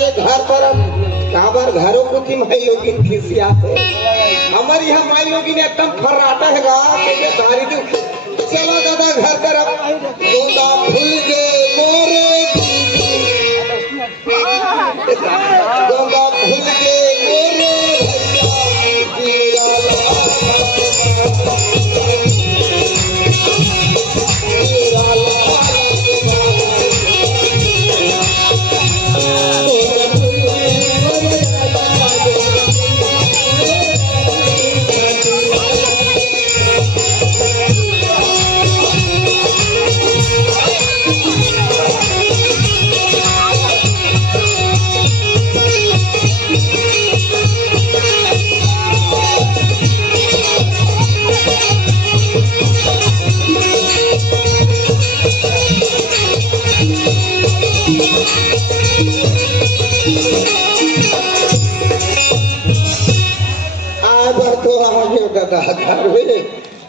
ये घर पर काबर घरों को थी माई लोगिन खिसिया थे हमारी यहाँ माई लोगिन एकदम फर्राटा है गा के सारी दो चलो दादा घर तरफ गोंदा फूल के मोरे गोंदा फूल के मोरे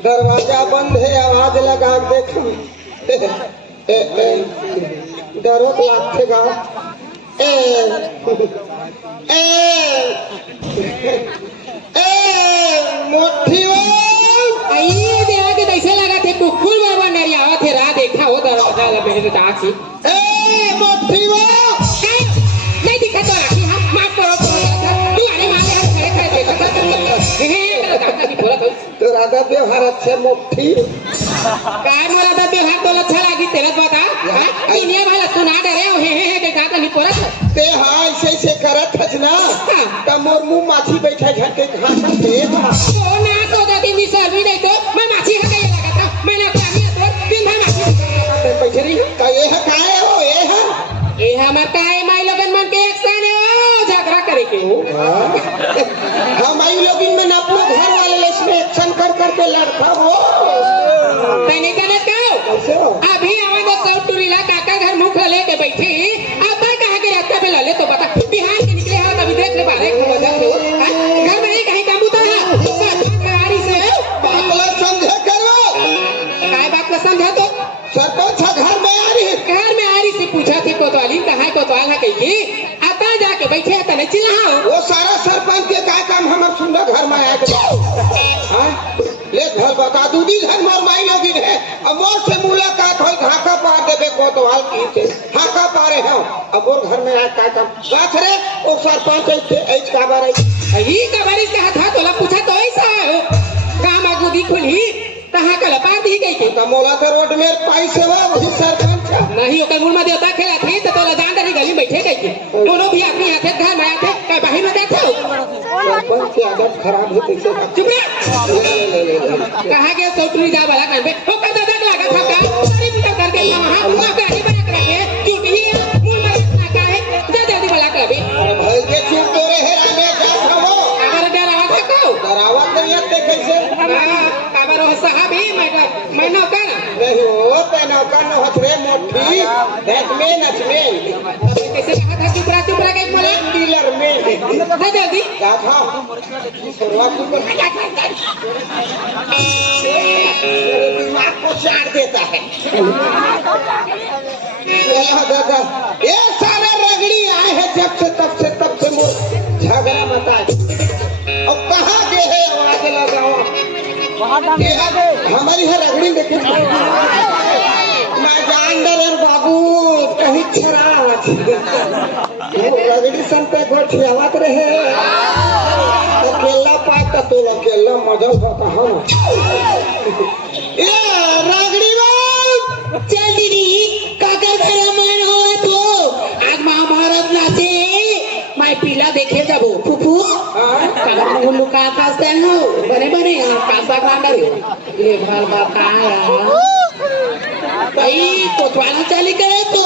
दरवाजा बंद है आवाज लगा देख डरो लागते गा मोठी देवा के कैसे लगा थे कुकुर बाबा नरिया आवा थे रा देखा हो दरवाजा ला पहले ताची मोठी नहीं दिखा तो राखी हम माफ करो तू आने मारे हम खड़े खड़े देखा दादा की बोला तो राधा व्यवहार अच्छे मोठी काय मला दादा व्यवहार तो अच्छा लागी तेरा बता दुनिया वाला सुना डरे हे के दादा नहीं पोरत ते हां ऐसे करत हस ना त मोर मुंह माछी बैठा झटके घासा पे ओ ना तो दादी मी सर्वी नहीं तो मैं माछी है के लगा था मैंने कहा तो दिन भर माछी बैठे रही का ये है काहे हो ये हमर काय माई लोगन मन के एक साने हो झगड़ा करे के हो हम माई लोगिन में अपने घर वाले इसमें एक्शन कर के लड़ता हो मैंने कहने क्यों अभी आवाज सौटुरीला काका घर मुंह खोले के बैठी अब मैं कहा के रास्ते पे ले तो बता बिहार के निकले हो तभी देख ले बारे खबर जाते हो घर में कहीं काम उतर गाड़ी से बात समझे करो काय बात न समझा तो सरपंच घर में आ रही से पूछा थी कोतवाली कहा कोतवाल है कही आता जाके बैठे त नहीं चिल्लाओ वो सारा सरपंच के काय काम हमर सुंदर घर में आए हां ले घर बता दूधी घर मोर माई लोगिन है अब मोर से मुलाकात होई हाका पार देबे कोतवाल की से हाका पारे हो अब वो घर में आए काय काम बात रे ओ सरपंच ऐसे ऐस का बारे ई का बारिश के हाथ तोला पूछा तो ऐसा हो काम आगू दी खुली कहां कल पार दी गई के मोला तो रोड में पाई से वही सरपंच नहीं ओकर मुंह में देवता खेला थे तो तोला जान रही गली बैठे गई के कोनो भी आदमी आथे घर में आथे का बाहर में बैठे हो सरपंच की आदत खराब है कैसे चुप रह कहां गया सौटरी जा वाला कर बे ओ का दादा लगा था का सारी पूजा करके वहां वो गाड़ी बना के क्योंकि मुंह में रखना का है जल्दी वाला कर बे भाई के चुप तोरे है हमें क्या खबो अगर डरावा था को डरावा नहीं आते कैसे अगर वो साहब ही मैं नौकर नहीं हो ते नौकर न हथरे मोठी देख में नच में कैसे कहा था चुप रहा के बोला डीलर में दे जल्दी क्या था शुरुआत को दिमाग को चाट देता है ये सारे रगड़ी आए हैं तब से झगड़ा मता अब कहाँ गए है आवाज लगाओ हमारी है रगड़ी देखे मैं जान डरे बाबू कहीं छरा रगड़ी संते गोठियावत रहे अकेला पाता तो अकेला मजा होता हम ये रगड़ी चल दीदी काका घर मन हो तो आज महाभारत नाचे मैं पीला देखे जाबो फुफू काका मुल्लू का कास्ते हो बने कासा कांडर ये भाल बाप का भाई कोतवाल चाली करे तो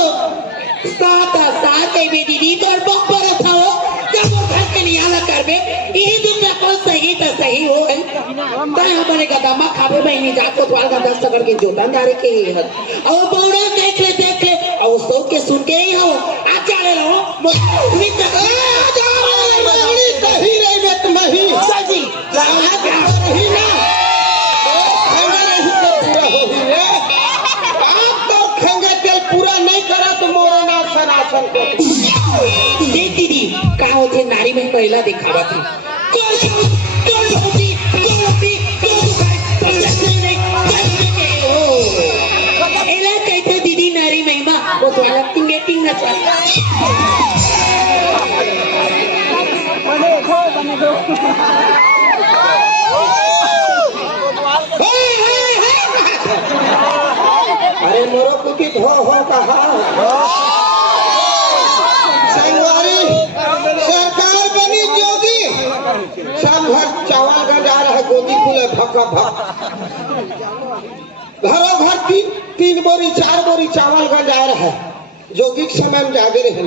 साथ के दीदी तो बक पर था हो जब वो घर के लिए अलग कर बे ये दूसरा को सही तो सही हो ताई हमारे का दामा खाबे में नहीं जात कोतवाल का 10 टकर के जोतन डाले के है और बौड़ा देख ले और सो के सुन के ही हो आ चले लो मित्र सही रही में तुम ही सजी ही ना पूरा नहीं करा तो मोरा नाम सनातन को ला दिखावा थी कौन होती कौन होती कौन दुखाए कौन लगते नहीं एला कहते दीदी नारी महिमा वो तो अलग टिंग ना चल अरे मोरो कुटित हो कहा संगवारी सरकार बनी जोगी सब घर चावल का जा रहा है गोदी खुले भक्का भक घरों घर तीन बोरी 4 बोरी चावल का जा रहा है जोगी के समय में जागे रहे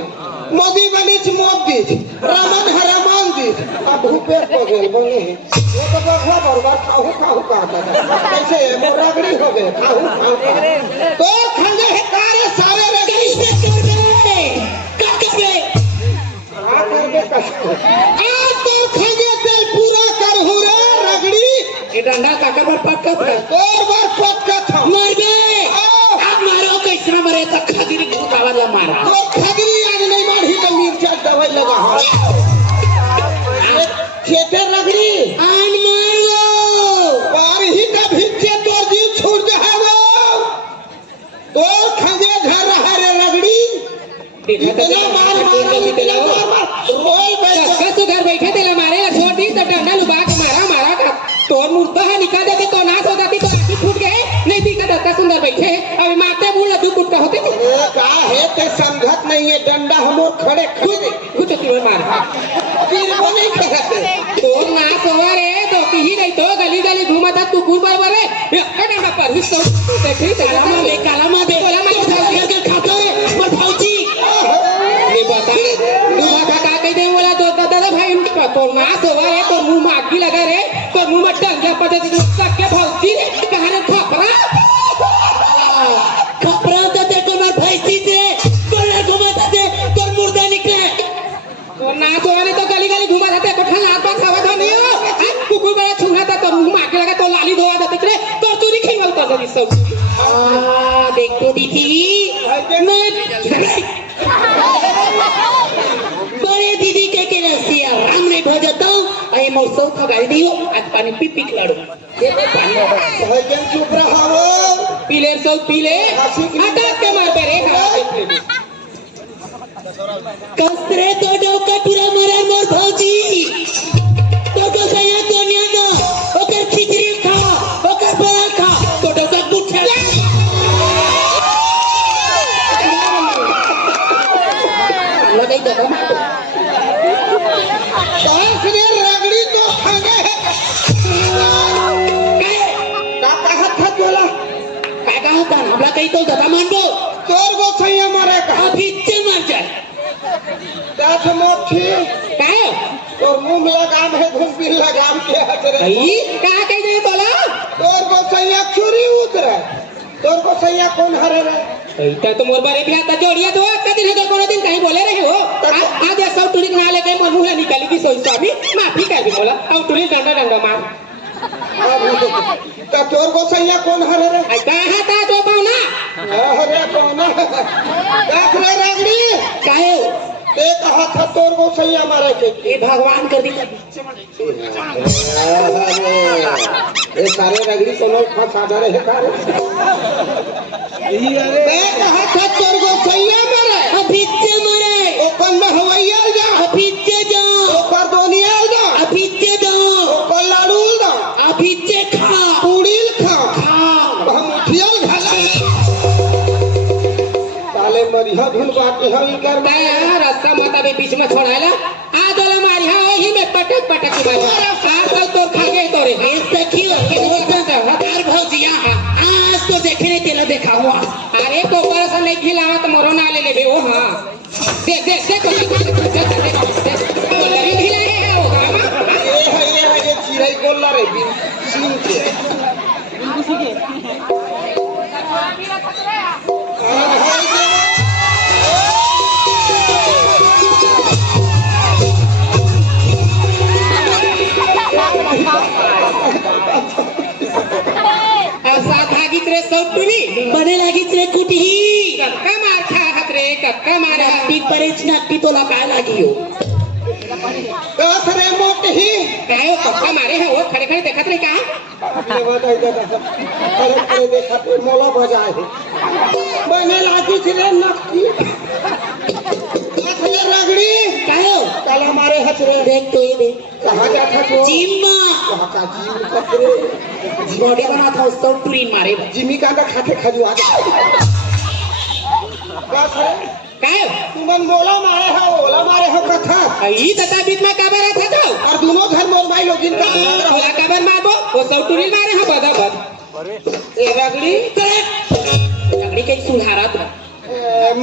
मोदी बनी मोदी रमन है रमान जी अब भूपेश बघेल बने हैं वो तो बखवा बरबार खाहू कहता था कैसे मोरागड़ी हो गए खाहू तो खंगे है कार्य सारे रगड़ी से कर दे का करबे आज तो खंगे तेल पूरा कर हो रे रगड़ी ये डंडा काकर पर पटक और बार पटक मर गए अब मारो कैसा मरे तक खदरी को आवाज मारा तो खदरी आज नहीं मारी तो मिर्चा दवाई लगा खेते रगड़ी आन मारो पार ही का भिच्चे तो जीव छूट जाए वो तो खंगे घर रहा रे रगड़ी इतना मार रोल तो घर बैठे तेला मारे छोड़ दी तो डंडा लुबा के मारा का तोर मुर्दा है निकाल देते तो नाश हो जाती तो आंखें फूट गए नहीं दिखा दत्ता सुंदर बैठे अभी मारते मुंह लड्डू कुटका होते थे का है ते समझत नहीं है डंडा हमोर खड़े कुछ तीर मार तीर को नहीं खेलते तो नाश होवा रे तो ही नहीं तो गली घूमा था तू कुर पर रे डंडा पर ही तो देखी काला मां दे के खाता है मर भौजी ये बता का कह दे बोला तो दादा भाई तो नाश होवा रे तो मुंह में आग लगा रे तो मुंह में डंडा पड़े तक के भौजी कहां खपरा तो देखो ना भैंसी से तोरे घुमाता थे तोर मुर्दा निकले तो नाच होने तो गली घुमा था को ठन हाथ पास खावा था नहीं कुकुर बड़ा छुना था तो मुंह में आग लगा तो लाली धोआ देते थे तो चोरी खिलवा तो दी सब देख तो दीदी मैं बड़े दीदी के रसिया राम रे भजता आई मौसम का गाड़ी दियो आज पानी पी खिलाड़ो भजन चुप रहावो पीले सब पीले हटा के मार पे रे कसरे तो डोका पूरा मरे मोर भौजी तो सया दुनिया ना ओकर खिचड़ी खा ओकर बड़ा खा तो डोका गुच्छा लगाई तो इसलिए रगड़ी तो खाने है का कहा था तोला हमला कहीं तो दबा मान दो तोर को सही मारे का अभी से मर जाए दांत मोठी काय तोर मुंह में लगाम है घुमपी लगाम के हटरे भाई का कह दे बोला तोर को सही छुरी उतरे तोर को सही कौन हरे रे इतना तो मोर बारे भी आता जोड़िया तो का दिन है तो कोनो दिन कहीं बोले रहे हो आज ये सब टुली ना लेके मन मुंह निकाली की सोच स्वामी माफी कर भी बोला और टुली डंडा मार तो तोर को सही कौन हरे रे कहा था तो पाऊना हरे कौन देख रे रगड़ी काहे ते कहा था तोर को सही मारे के ये भगवान कर दी ये सारे रगड़ी कोनो फंसा दे रहे का ते कहा था तोर को सही मारे अभी से मरे ओकर में हवैया जा अभी से जाओ ओकर दोनिया जा अभी से जाओ ओकर लाडू जा अभी से खा पूड़ी खा हम उठियल घाला साले मरिया धुन बाकी हम कर रास्ता माता भी बीच में छोड़ाला आ दोला मारिया वही में पटक की बात आ तो खा गए तोरे ये सखी हो के हतार भौजिया आज तो देखे नहीं तेला देखा हुआ अरे तो बरस नहीं खिलावा तो मोरो ना ले लेबे ओ हां देख तो लरी खिला है ओ गामा ये चिड़ै गोल्ला रे सीन के बने लगी रे कुटी कक्का मार खा हत रे कक्का मारा पीठ पर इच नक्की तो लगा लगी हो का खड़े खड़े देखत रही का ये बताई दादा अरे अरे देखा तो मोला बजाए बने लागी छिले नक्की असले रगड़ी कायो कल हमारे हसरे देख तो ये देख कहाँ जाता तो जिम्मा कहाँ का जीव कतरे बॉडी बना था उसको ट्रीन मारे जिमी का खाते खजुआ बस है कायो तुमन मोला मारे हो ओला मारे हो कथा ई तता बीच में काबर था तो और दोनों घर मोर भाई लोग इनका होला काबर मारबो वो सब टूरी मारे हा बदा बद ए रगड़ी लकड़ी के सुधारा था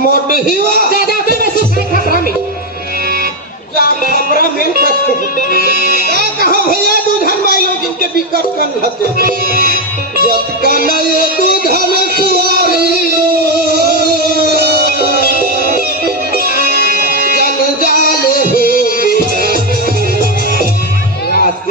मोटे ही वो ज्यादा पे मैं सुधार खतरा में क्या खबरा में क्या कहो भैया दूधन भाई लोग इनके बिकट कन हते जत का नए दूधन सुवारी जंजाल हो रात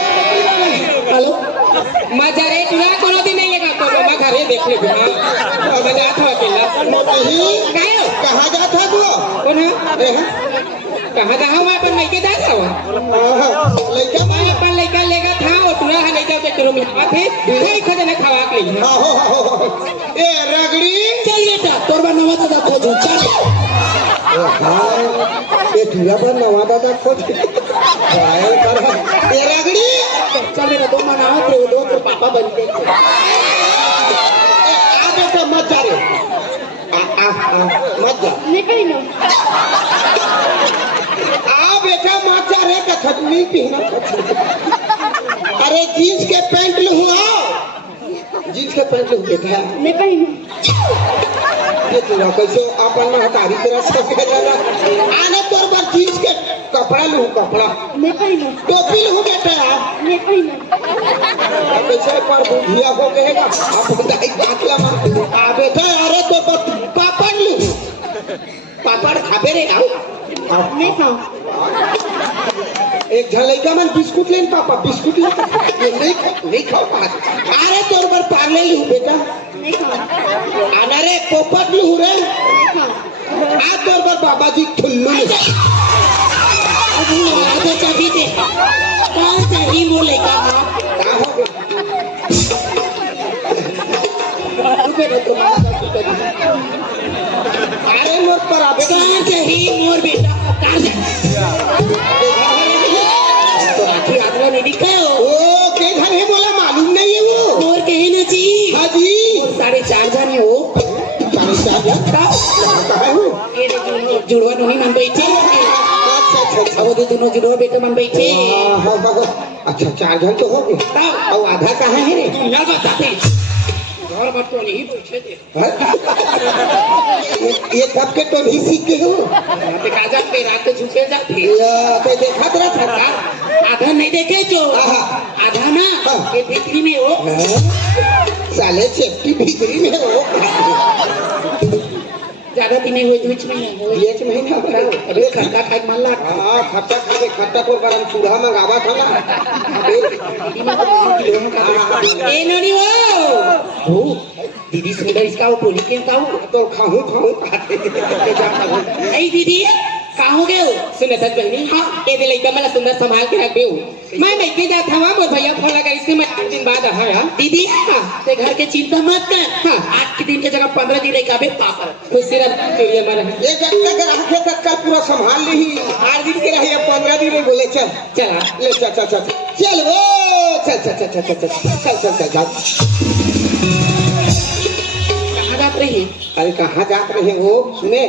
हेलो मजा रे तुला कोनो दिन नहीं है का तो मैं घरे देख ले बिना और मैं जाता हूं अकेला कायो कहाँ जाता तू कौन है कहाँ जा हूं मैं अपन लड़के जा रहा हूं लड़का मैं अपन लड़का लेगा था और तुला है लड़का के करो में थे कोई खजाना खवा के लिए ए रगड़ी चल बेटा तोर बा नवा दादा खोजू चल ये तुला पर नवा दादा खोज ट्रायल कर ए रगड़ी चल बेटा दो मना थे दो तो पापा बन के आ बेटा मत जा रे मत जा नहीं कहीं ना आ बेटा मत जा रे कछनी पहना अरे जींस के पैंट लूंगा जींस के पैंट लूं बेटा नहीं कहीं ना ये तुला कैसे अपन हतारी तरह से भेजना आने तोर पर जींस के कपड़ा लूं कपड़ा नहीं कहीं ना टोपी लूं बेटा नहीं कहीं ना कैसे पर बुढ़िया हो गएगा अब दाई बात ला आ बेटा अरे तो पापड़ लूं पापड़ खाबे रे आओ नहीं खाओ एक झलैका मन बिस्कुट लेन पापा बिस्कुट ले ये नहीं खाओ बात अरे तोर पर पार्ले लूं बेटा नहीं खाओ आना रे पोपट लूं रे नहीं खाओ आ तोर पर बाबा जी ठुल्लू ले आधा चाबी दे कौन सही बोले का का हो गए? रुपए दे तो अरे मोर पर आबे कौन सही मोर बेटा कहां से तो राखी आदमी नहीं दिखा हो ओ के घर है बोला मालूम नहीं है वो। मोर कहे ना जी हाँ जी 4.5 जाने हो 4.5 कहाँ हो? ये देखो जुड़वा नहीं मन बैठे अच्छा अब तो दोनों जुड़वा बेटा मन बैठे हाँ अच्छा 4 जन तो हो गए और आधा कहाँ है रे? दुनिया बताते और बात तो नहीं पूछे थे ये कब के तो नहीं सीख के हो ते काजा पे रात के झुके जाते पे देखा तेरा सरकार आधा नहीं देखे जो हाँ। आधा ना हाँ। ये बिक्री में हो साले चेप्टी भीतरी में हो ज्यादा दिन नहीं हुए बीच में नहीं हुए एक महीना अभी खट्टा खाए मन लग हाँ खट्टा खाते खट्टा को गरम चूल्हा मंगावा था ना ए नोनी वो दीदी सुंदर इसका वो पोली के का वो तो खाऊं खाते ए दीदी कहाँ हो गए हो सुने सच बहनी हाँ ये दिल एकदम मला सुंदर संभाल के रख बेऊ मैं के जाता हूँ मोर भैया फोन लगा इससे मैं 8 दिन बाद आया दीदी हाँ ते घर के चिंता मत कर हाँ 8 के दिन के जगह 15 दिन रह पापा खुशी रह चोरिया मारा ये जब तक रखे तक कल पूरा संभाल ली 8 दिन के रही 15 दिन में बोले चल चला ले चल वो चल कहाँ जात रही अरे कहाँ जात रहे हो सुने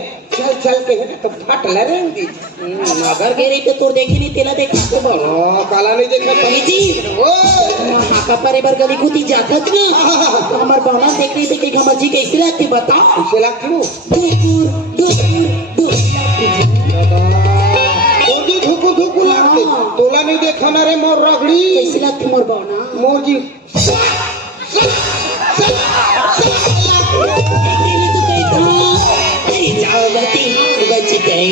चल के तो फट ले रहेंगी अगर गे रही तो तोर देखे नहीं तेला देखा तो बोलो काला नहीं देखा दीदी ओ माका पर एक बार गली कुती जातत ना तो हमार बहना देख रही थी कि हमर जी कैसे लगती बताओ कैसे लगती हो धुकू लगती तोला नहीं देखा ना रे मोर रगड़ी कैसे लगती मोर बहना मोर जी बच गई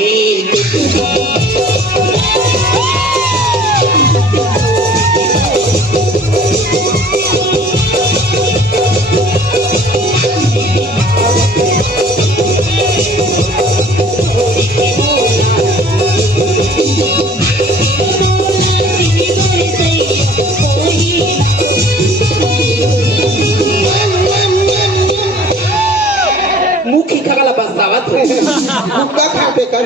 मुखी खगला बसावत मुक्का खाते कर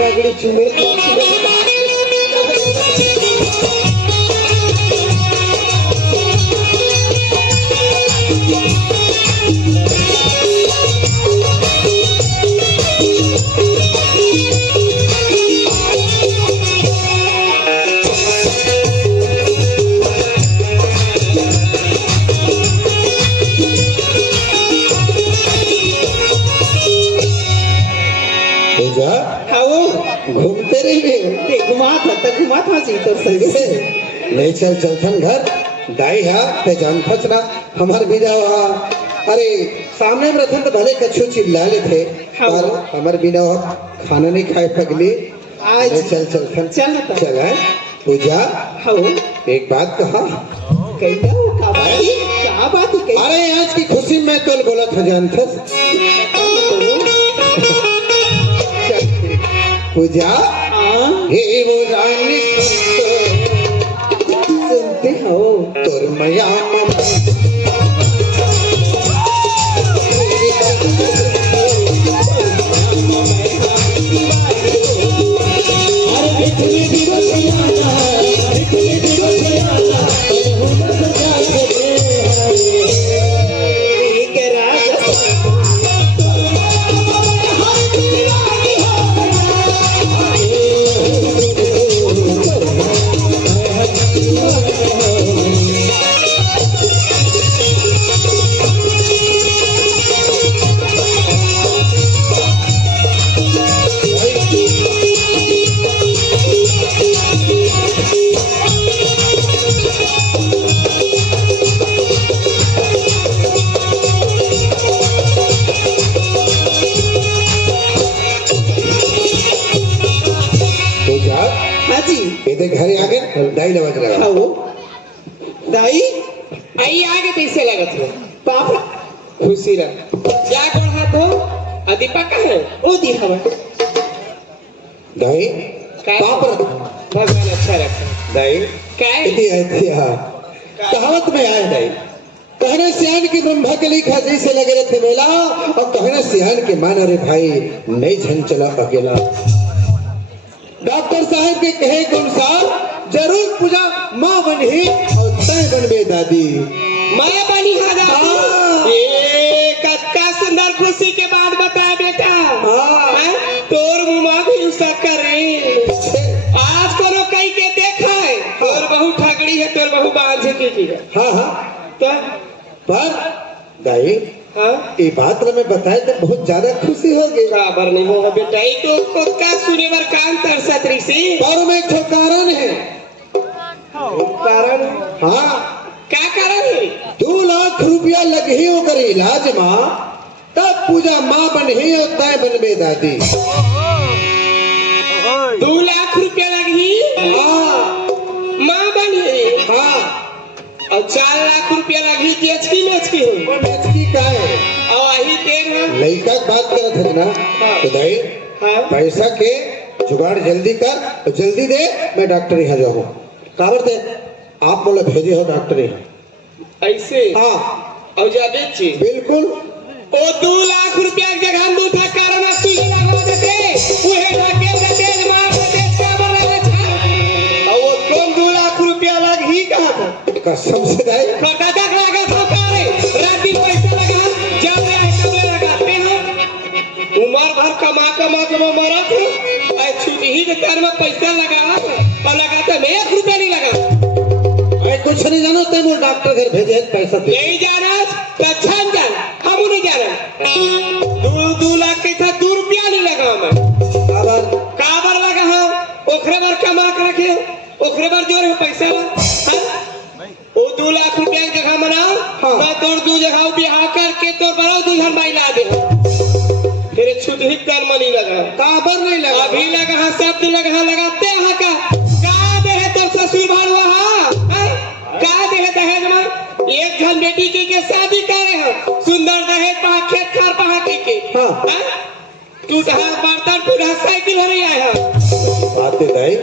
रगड़ी चुमे घूमते रहे घुमा था जी तो ले चल घर दाई है पे जान फसना हमार बिना अरे सामने में रथन तो भले कछु चिल्ला ले थे पर हमार बिना खाना नहीं खाए पगली आज चल है पूजा हाँ एक बात कहा क्या बात है अरे आज की खुशी में कल बोला था जानता पूजा हे वो रानी सुनते हो तोर मया दाई लगा लगा हाओ दाई आई आगे कैसे लगत हो पापा खुशी रह क्या कोण हाथ हो दीपक का है ओ दी हवा दाई पाप रख भगवान अच्छा रखा दाई काय कहावत में आए दाई कहने सियान की ब्रह्मा के लिखा जैसे लगे रहे थे मेला और कहने सियान के मान अरे भाई नहीं झन चला अकेला डॉक्टर साहब के कहे के अनुसार जरूर पूजा माँ बनी और तय बनबे दादी मैं बनी हा दादी ये कत्का सुंदर खुशी के बाद बता बेटा हाँ तोर मुमा भी उसा करे आज कोनो कई के देखा है तोर बहु ठगड़ी है तोर बहु बांझ की है हाँ हाँ तो पर दाई हाँ ये बात में बताए तो बहुत ज्यादा खुशी हो गई बराबर नहीं होगा बेटा ये तो उसको का सुने बर कान तरसत रही सी पर में एक ठो कारण है कारण हाँ क्या कारण है 2 लाख रुपया लगी होकर इलाज माँ तब पूजा माँ बनी और तय बनबे दादी 2 लाख रुपया लगी हाँ माँ बनी हाँ और 4 लाख रुपया लगी जेचकी मेचकी हुई और नेचकी का है और वही देर है लड़का की बात करत है ना तो दाई हाँ पैसा के जुगाड़ जल्दी कर और जल्दी दे मैं डॉक्टर यहाँ जाऊँ काबर थे आप बोले भेजे हो डॉक्टर यहाँ ऐसे हाँ और जाबे ची बिल्कुल ओ 2 लाख रुपया के जगह हम दूठा कारण सुई लगा देते उहे ढके देते मार देते काबर लगा छा और वो कौन 2 लाख रुपया लग ही कहा था कसम से दाई खटा तक लगा था कारे रात दिन पैसा लगा जब मैं कब लगाते हो उम्र भर कमा के मरा थे ऐ छुट्टी ही के तर में पैसा लगा और लगाते मैं 1 रुपया नहीं लगा मैं कुछ नहीं जानो ते वो डॉक्टर घर भेजे है पैसा दे नहीं जाना तो छान जान हम नहीं जाना 2 लाख के था 2 रुपया नहीं लगा मैं काबर लगा हाँ ओखरे बार कमा कर रखे ओखरे बार जोर है पैसा वो 2 लाख रुपया की जगह मनाओ हाँ। मैं तोड़ 2 जगह बिहार करके तोड़ बनाओ दुल्हन भाई ला दे फिर छुट ही कर मनी लगा काबर नहीं लगा अभी लगा हाँ शब्द लगा हाँ लगाते हाँ का दे है तो ससुर भाड़वा हाँ का दे है दहेज में एक घन बेटी के शादी करे हो सुंदर दहेज पहा खेत खार पहा के हाँ। तू तो बर्तन पूरा साइकिल हो रही है बात है दाई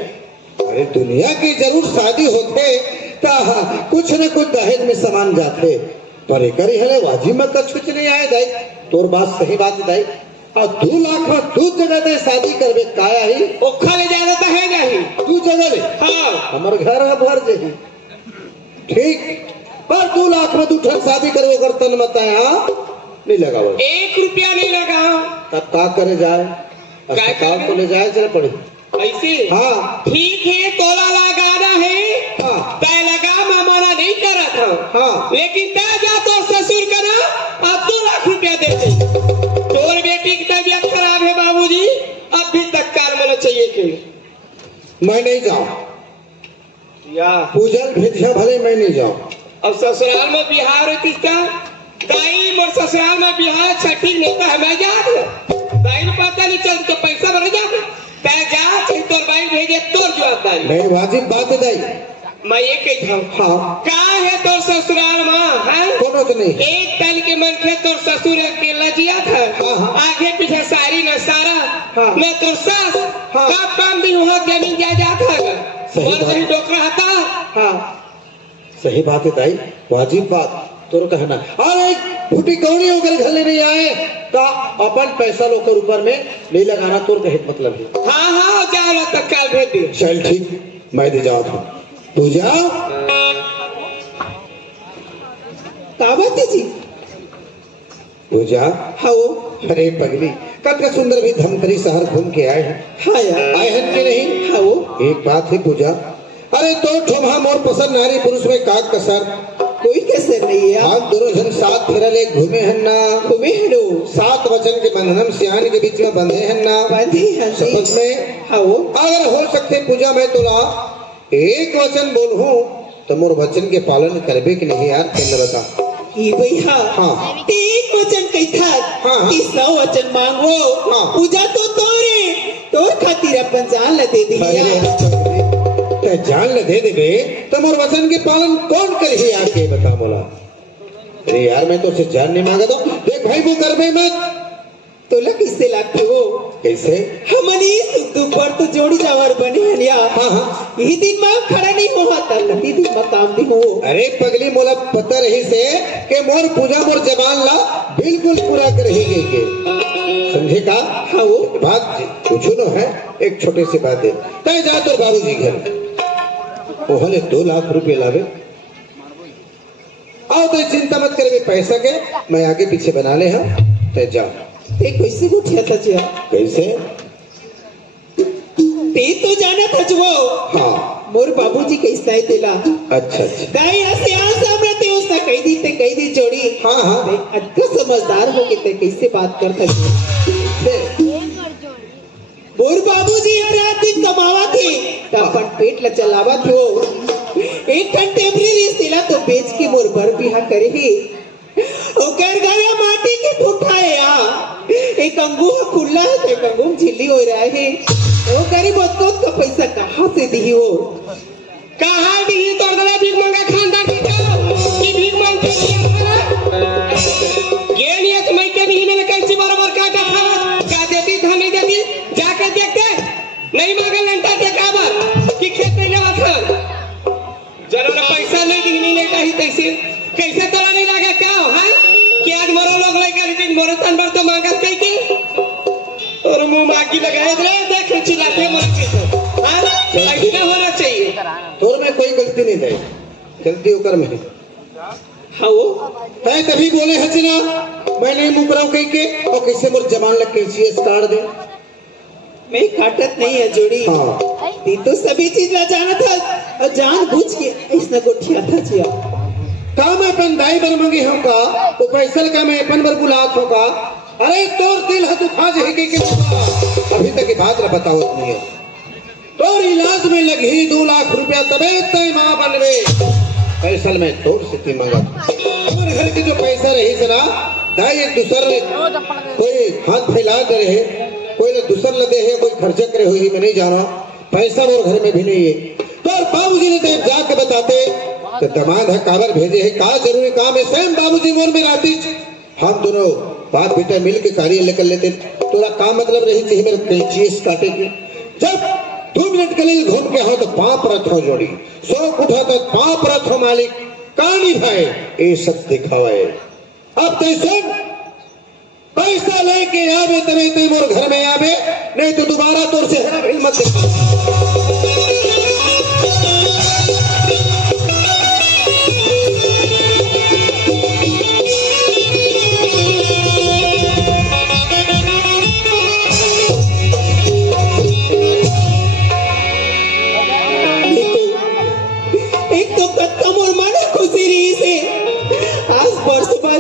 अरे दुनिया की जरूर शादी होते ता कुछ न कुछ दहेज में सामान जाते पर एकरी हले वाजिब में तो कुछ नहीं आए दाई तोर बात सही बात है दाई और 2 लाख में 2 जगह दे शादी करबे काया ही ओखा ले ज्यादा तो है नहीं 2 जगह ले हाँ हमर घर है भर जही ठीक पर 2 लाख में 2 ठन शादी करबे कर तन मत हाँ नहीं लगाओ 1 रुपया नहीं लगा तब का करे जाए अस्पताल को ले जाए चल पड़े ऐसे हाँ ठीक है तोला लगाना है हाँ तय लगा मैं मना नहीं करा था हाँ लेकिन तय जा तो ससुर करा अब 2 लाख रुपया दे दे तोर बेटी की तबीयत खराब है बाबूजी अब भी तक कार मिलना चाहिए कि मैं नहीं जाऊँ या पूजल भेजिया भले मैं नहीं जाऊँ अब ससुराल में बिहार है किसका दाई मोर ससुराल में बिहार छठी नेता है मैं जा दाई ने पता नहीं चल तो पैसा भर जा तय जा चाहे तोर भाई भेजे तोर जवाबदारी नहीं वाजिब बात है दाई मैं ये कही था हाँ का है तोर ससुराल में है कोनो तो नहीं एक तल के मन के तोर ससुर अकेला जिया था हाँ। आगे पीछे सारी न सारा हाँ। मैं तोर सास हाँ। कब काम दिन वहाँ जमीन जायदाद था सही और बात। कहीं डोकरा था हाँ सही बात है दाई वाजिब बात तोर कहना अरे फूटी कौड़ी होकर घर ले नहीं आए तो अपन पैसा लोकर ऊपर में नहीं लगाना तोर कहे मतलब है हाँ हाँ जाओ ना तत्काल भेज दियो चल ठीक मैं दे जाओ था पूजा काबती जी पूजा हाँ अरे पगली कब का सुंदर भी धमतरी शहर घूम के आए हैं हाँ यार आए हैं कि नहीं हाँ एक बात है पूजा अरे तो ठोमा मोर पसंद नारी पुरुष में काक कसर कोई कैसे नहीं है हम दोनों जन साथ फिरल एक घूमे हैं ना घूमे हलो 7 वचन के बंधन सियान के बीच में बंधे हैं ना बंधी है शपथ में हाँ अगर हो सकते पूजा मैं तुला एक वचन बोलूं तो मोर वचन के पालन करबे कि नहीं यार तेरे बता ये भैया हाँ। तीन वचन कही था हाँ। 100 वचन मांगो हाँ। पूजा तो तोरे तोर खातिर अपन जान ल दे दिया तय जान ल दे देबे तो मोर वचन के पालन कौन करही आके बता मोला। अरे यार मैं तो से जान नहीं मांगा तो देख भाई वो कर में मत। तोला किससे लागते हो? कैसे? हमनी सुख दुख पर तो जोड़ी जावर बने हनिया। हाँ। यही दिन में खड़ा नहीं हुआ था, कभी दिन में काम दिन हो। अरे पगली मोला पता रही से के मोर पूजा मोर जबान ला बिल्कुल पूरा कर ही गई के समझे का। हाँ वो बात पूछो न है एक छोटे से बात है। तय जा तो बाबूजी घर ओहले 2 लाख रुपए लावे आओ तो चिंता मत करे पैसा के मैं आगे पीछे बना ले। हाँ तय जा। ते कैसे उठिया था जिया? कैसे? ते तो जाना था जो हाँ मोर बाबूजी कैसा है तेला। अच्छा अच्छा गाय ऐसे आज सामने ते उसका कही दी जोड़ी। हाँ हाँ अच्छा समझदार हो के ते कैसे बात करता है। मोर बाबूजी हर रात दिन कमावा थे तब अपन पेट ला चलावा थे वो। एक घंटे रिश्तेला तो बेच के मोर बर बिहा करे ही ओकर घरे माटी के ठुठाए आ एक अंगूर खुला है एक अंगूर झिल्ली हो रहा है। वो गरीब औरत का पैसा कहाँ से दी हो? कहाँ दी तो गला भीख मांगा खानदान की भीख मांगते ये नहीं है तुम्हें के नहीं मैंने कैसे बराबर काटा था क्या देती था नहीं देती जाके देखते नहीं मांगा लंटा देखा बार कि खेत में लेवा था जरा पैसा नहीं दी नहीं लेता ही तैसे कैसे तोला नहीं लगा क्या है कि आज मरो लोग लेकर दिन मरो तन भर तो मांगा कहीं के और मुंह मांगी लगाए रे देख चिल्लाते मर के तो हां ऐसा होना चाहिए। तोर में कोई गलती नहीं है गलती होकर में। हाँ वो है कभी बोले हजना मैं नहीं मुकराऊ कहीं के और कैसे मोर जमान लग के सीएस काट दे। मैं काटत नहीं है जोड़ी। हाँ ती तो सभी चीज ला जाना था और जान बुझ के इसने गोठिया था जिया। काम अपन दाई बन मंगी हमका तो पैसल का मैं अपन बर बुलात होगा। अरे तोर दिल है तू खा जे के अभी तक की बात न बताओ नहीं है। तोर इलाज में लगी 2 लाख रुपया तबे तय मां बनवे पैसल में तोर से ती मांगा। और घर के जो पैसा रही जना दाई एक दूसरे कोई हाथ फैला दे रहे कोई ने दूसर लदे है कोई खर्चा करे हुई मैं नहीं जाना पैसा और घर में भी नहीं है। तो बाबूजी ने देख जाके बताते तो दमाद है काबर भेजे है का जरूरी काम है सेम बाबूजी मोर में रहती हम दोनों बाप बेटा मिल के कार्य लेकर लेते। तोरा काम मतलब रही थी मेरे कैंचीस काटे की जब 2 मिनट के लिए घूम के हो तो पाप रथ हो जोड़ी 100 उठा तो पाप रथ हो मालिक कहानी भाई ये सब दिखावे। अब तो सुन पैसा लेके आवे तभी तुम मोर घर में आवे नहीं तो दोबारा तोर से हेरा भेल मत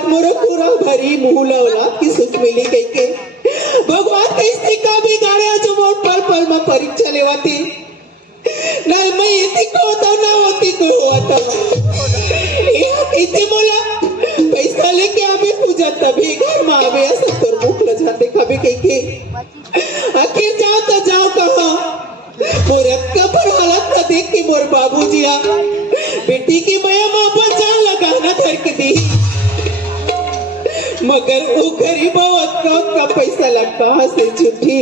मोरा पूरा भरी मुंह लौला की सुख मिली कह के भगवान कैसे का भी गाड़े जो मोर पल पल में परीक्षा लेवाती ना मैं इतनी को होता ना होती को होता इतनी बोला पैसा लेके आवे पूजा तभी घर में आवे ऐसा तोर मुख लजाते कभी कह के आखिर जाओ तो जाओ कहाँ मोर का पर हालत का देख के मोर बाबूजी आ बेटी की माया माँ पर जान लगाना धर के दी मगर वो गरीब औरत का पैसा लग कहाँ से छुट्टी